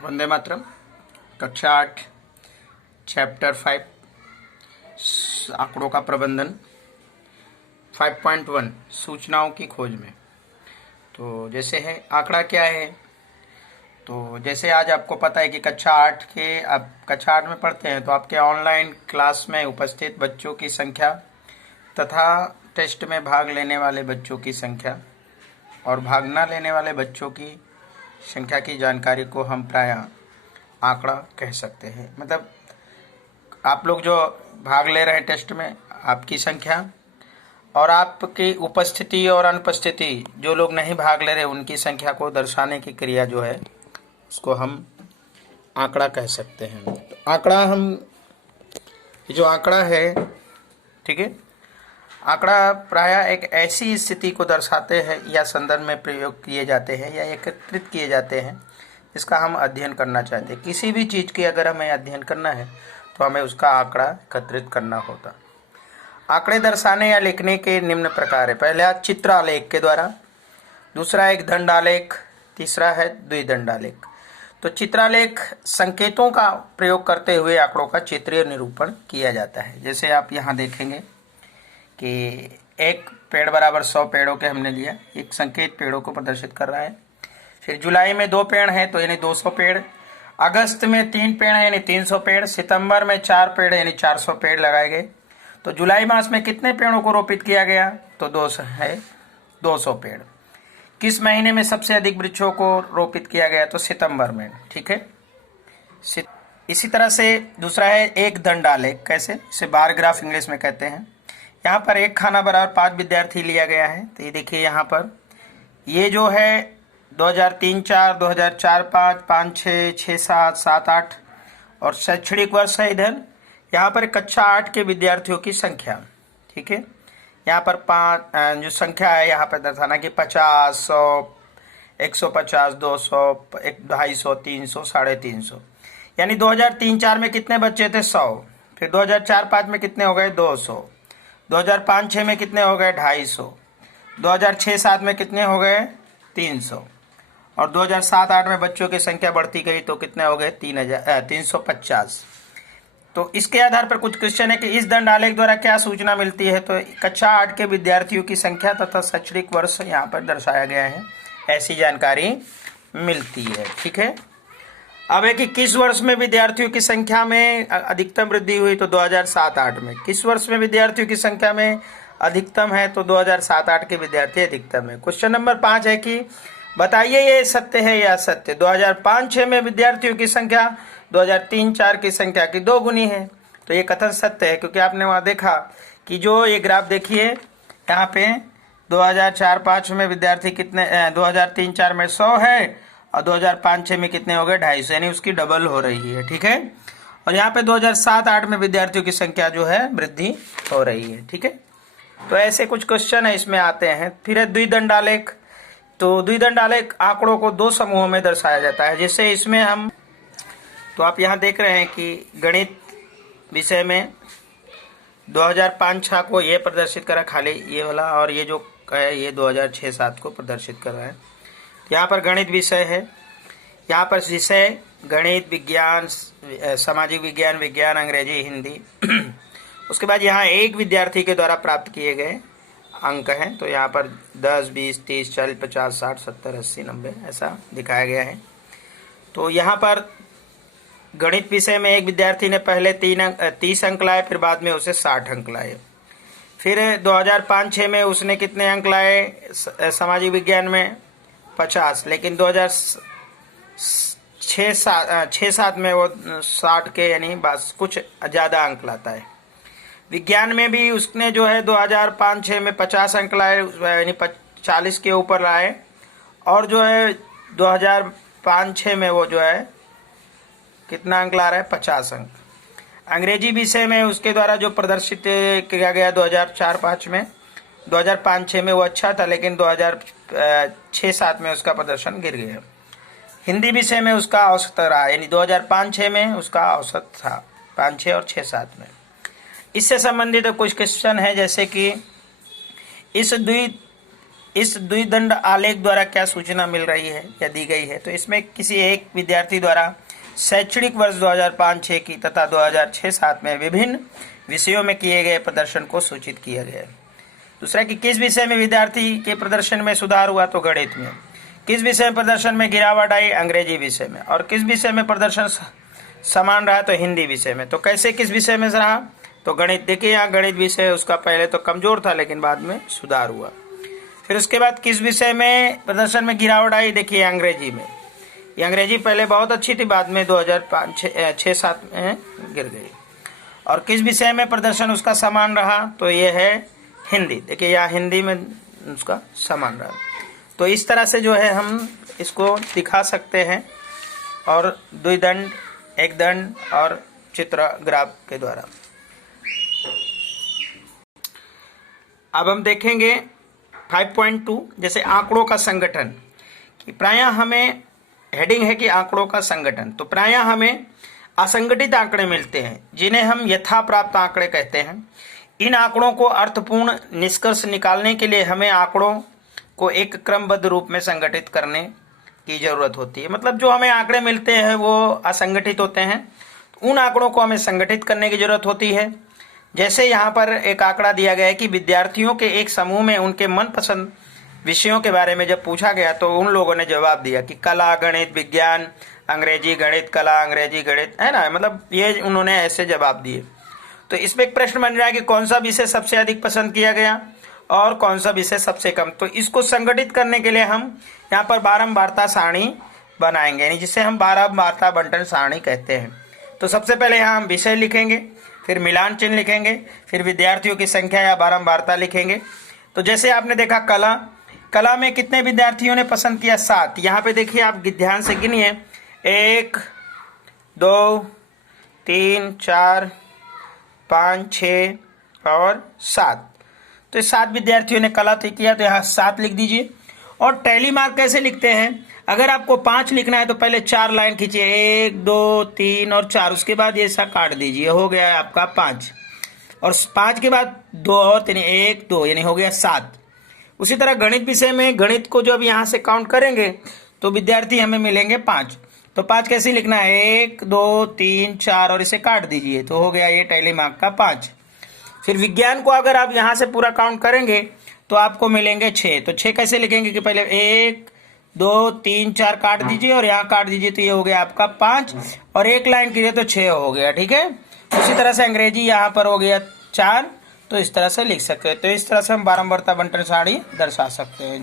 वंदे मातरम। कक्षा 8 चैप्टर 5 आंकड़ों का प्रबंधन 5.1 सूचनाओं की खोज में। तो जैसे है आंकड़ा क्या है, तो जैसे आज आपको पता है कि कक्षा 8 के आप कक्षा 8 में पढ़ते हैं तो आपके ऑनलाइन क्लास में उपस्थित बच्चों की संख्या तथा टेस्ट में भाग लेने वाले बच्चों की संख्या और भाग न लेने वाले बच्चों की संख्या की जानकारी को हम प्रायः आंकड़ा कह सकते हैं। मतलब आप लोग जो भाग ले रहे हैं टेस्ट में, आपकी संख्या और आपकी उपस्थिति और अनुपस्थिति, जो लोग नहीं भाग ले रहे उनकी संख्या को दर्शाने की क्रिया जो है उसको हम आंकड़ा कह सकते हैं। तो आंकड़ा हम जो आंकड़ा है, ठीक है, आंकड़ा प्रायः एक ऐसी स्थिति को दर्शाते हैं या संदर्भ में प्रयोग किए जाते हैं या एकत्रित किए जाते हैं जिसका हम अध्ययन करना चाहते हैं। किसी भी चीज़ की अगर हमें अध्ययन करना है तो हमें उसका आंकड़ा एकत्रित करना होता। आंकड़े दर्शाने या लिखने के निम्न प्रकार है। पहला चित्रालेख के द्वारा, दूसरा एक दंडालेख, तीसरा है द्विदंडालेख। तो चित्रालेख संकेतों का प्रयोग करते हुए आंकड़ों का चित्रीय निरूपण किया जाता है। जैसे आप यहाँ देखेंगे कि एक पेड़ बराबर 100 पेड़ों के हमने लिया, एक संकेत पेड़ों को प्रदर्शित कर रहा है। फिर जुलाई में 2 पेड़ हैं तो यानी 200 पेड़, अगस्त में 3 पेड़ हैं यानी 300 पेड़, सितंबर में 4 पेड़ यानी 400 पेड़ लगाए गए। तो जुलाई मास में कितने पेड़ों को रोपित किया गया, तो 200 पेड़। किस महीने में सबसे अधिक वृक्षों को रोपित किया गया, तो सितंबर में, ठीक है। इसी तरह से दूसरा है एक दंडालेख। कैसे, इसे बार ग्राफ इंग्लिश में कहते हैं। यहाँ पर एक खाना बराबर 5 विद्यार्थी लिया गया है। तो ये देखिए यहाँ पर ये जो है 2003-4, 2004-5, 5-6, 6-7, 7-8 और शैक्षणिक वर्ष है इधर। यहाँ पर कक्षा 8 के विद्यार्थियों की संख्या, ठीक है। यहाँ पर 5 जो संख्या है यहाँ पर दर्शाना कि 50, 100, 150, 200, 250, 300, 350। यानी 2003-4 में कितने बच्चे थे, 100। फिर 2004-5 में कितने हो गए, 200। 2005-6 में कितने हो गए, 250। 2006-7 में कितने हो गए, 300। और 2007-8 में बच्चों की संख्या बढ़ती गई तो कितने हो गए, 350। तो इसके आधार पर कुछ क्वेश्चन है कि इस दंडालेख द्वारा क्या सूचना मिलती है। तो कक्षा 8 के विद्यार्थियों की संख्या तथा शैक्षणिक वर्ष यहाँ पर दर्शाया गया है, ऐसी जानकारी मिलती है, ठीक है। अब है कि किस वर्ष में विद्यार्थियों की संख्या में अधिकतम वृद्धि हुई, तो 2007-8 में। किस वर्ष में विद्यार्थियों की संख्या में अधिकतम है, तो 2007-8 के विद्यार्थी अधिकतम है। क्वेश्चन नंबर 5 है कि बताइए ये सत्य है या असत्य। 2005-6 में विद्यार्थियों की संख्या 2003-4 की संख्या की 2 गुनी है। तो ये कथन सत्य है, क्योंकि आपने वहाँ देखा कि जो ये ग्राफ देखिए यहाँ पे 2004-5 में विद्यार्थी कितने, 2003-4 में 100 है और 2005-6 में कितने हो गए, 250, यानी उसकी डबल हो रही है, ठीक है। और यहाँ पे 2007-8 में विद्यार्थियों की संख्या जो है वृद्धि हो रही है, ठीक है। तो ऐसे कुछ क्वेश्चन है इसमें आते हैं। फिर है द्विदंडालेख। तो द्विदंडालेख आंकड़ों को 2 समूहों में दर्शाया जाता है। जैसे इसमें हम, तो आप यहाँ देख रहे हैं कि गणित विषय में 2005-6 को ये प्रदर्शित करा खाली ये वाला, और ये जो है ये 2006-7 को प्रदर्शित कर रहा है। यहाँ पर गणित विषय है, यहाँ पर विषय गणित, विज्ञान, सामाजिक विज्ञान, विज्ञान, अंग्रेजी, हिंदी। उसके बाद यहाँ एक विद्यार्थी के द्वारा प्राप्त किए गए अंक हैं। तो यहाँ पर 10, 20, 30, 40, 50, 60, 70, 80, 90 ऐसा दिखाया गया है। तो यहाँ पर गणित विषय में एक विद्यार्थी ने पहले 30 अंक लाए, फिर बाद में उसे 60 अंक लाए। फिर 2005-6 में उसने कितने अंक लाए, सामाजिक विज्ञान में 50, लेकिन 2006-7 में वो 60 के यानी बस कुछ ज़्यादा अंक लाता है। विज्ञान में भी उसने जो है 2005-6 में 50 अंक लाए, यानी 40 के ऊपर लाए, और जो है 2005-6 में वो जो है कितना अंक ला रहा है, 50 अंक। अंग्रेजी विषय में उसके द्वारा जो प्रदर्शित किया गया 2004-5 में, 2005-6 में वो अच्छा था, लेकिन 2006-7 में उसका प्रदर्शन गिर गया। हिंदी विषय में उसका औसत रहा, यानी 2005-6 में उसका औसत था 5-6 और 6-7 में। इससे संबंधित कुछ क्वेश्चन है, जैसे कि इस इस द्विदंड आलेख द्वारा क्या सूचना मिल रही है या दी गई है? तो इसमें किसी एक विद्यार्थी द्वारा शैक्षणिक वर्ष 2005-6 की तथा 2006-7 में विभिन्न विषयों में किए गए प्रदर्शन को सूचित किया गया है। दूसरा कि किस विषय में विद्यार्थी के प्रदर्शन में सुधार हुआ? तो गणित में। किस विषय में प्रदर्शन में गिरावट आई? अंग्रेजी विषय में। और किस विषय में प्रदर्शन समान रहा? तो हिंदी विषय में। तो कैसे किस विषय में रहा? तो गणित। देखिए यहाँ गणित विषय उसका पहले तो कमजोर था लेकिन बाद में सुधार हुआ। फिर उसके बाद किस विषय में प्रदर्शन में गिरावट आई? देखिए अंग्रेजी में। ये अंग्रेजी पहले बहुत अच्छी थी, बाद में 2005-6-7 में गिर गई। और किस विषय में प्रदर्शन उसका समान रहा? तो ये है हिंदी। देखिए यहाँ हिंदी में उसका समान रहा। तो इस तरह से जो है हम इसको दिखा सकते हैं, और द्विदंड, एक दंड और चित्र ग्राफ के द्वारा। अब हम देखेंगे 5.2 जैसे आंकड़ों का संगठन, कि प्रायः हमें हेडिंग है कि आंकड़ों का संगठन। तो प्रायः हमें असंगठित आंकड़े मिलते हैं जिन्हें हम यथा प्राप्त आंकड़े कहते हैं। इन आंकड़ों को अर्थपूर्ण निष्कर्ष निकालने के लिए हमें आंकड़ों को एक क्रमबद्ध रूप में संगठित करने की जरूरत होती है। मतलब जो हमें आंकड़े मिलते हैं वो असंगठित होते हैं, उन आंकड़ों को हमें संगठित करने की जरूरत होती है। जैसे यहाँ पर एक आंकड़ा दिया गया है कि विद्यार्थियों के एक समूह में उनके मनपसंद विषयों के बारे में जब पूछा गया तो उन लोगों ने जवाब दिया कि कला, गणित, विज्ञान, अंग्रेजी, गणित, कला, अंग्रेजी, गणित, है ना। मतलब ये उन्होंने ऐसे जवाब दिए। तो इसमें एक प्रश्न बन रहा है कि कौन सा विषय सबसे अधिक पसंद किया गया और कौन सा विषय सबसे कम। तो इसको संगठित करने के लिए हम यहाँ पर बारंबारता सारणी बनाएंगे, यानी जिसे हम बारंबारता बंटन सारणी कहते हैं। तो सबसे पहले यहाँ हम विषय लिखेंगे, फिर मिलान चिन्ह लिखेंगे, फिर विद्यार्थियों की संख्या या बारंबारता लिखेंगे। तो जैसे आपने देखा कला में कितने विद्यार्थियों ने पसंद किया? 7। यहाँ पे देखिए आप ध्यान से गिनिए, 1 2 3 4 5 6 और 7। तो 7 विद्यार्थियों ने कला तय किया, तो यहाँ 7 लिख दीजिए। और टैली मार्क कैसे लिखते हैं? अगर आपको 5 लिखना है तो पहले 4 लाइन खींचिए, 1 2 3 और 4, उसके बाद ये ऐसा काट दीजिए, हो गया आपका 5। और 5 के बाद 2 और 3, 1 2, यानी हो गया 7। उसी तरह गणित विषय में गणित को जब यहाँ से काउंट करेंगे तो विद्यार्थी हमें मिलेंगे 5। तो 5 कैसे लिखना है? 1 2 3 4 और इसे काट दीजिए, तो हो गया ये टैली मार्क का 5। फिर विज्ञान को अगर आप यहाँ से पूरा काउंट करेंगे तो आपको मिलेंगे 6। तो 6 कैसे लिखेंगे कि पहले 1 2 3 4 काट दीजिए और यहाँ काट दीजिए, तो ये हो गया आपका 5 और एक लाइन कीजिए तो 6 हो गया। ठीक है। उसी तरह से अंग्रेजी यहाँ पर हो गया 4। तो इस तरह से लिख सकते हैं। तो इस तरह से हम बारंबारता बंटन सारणी दर्शा सकते हैं।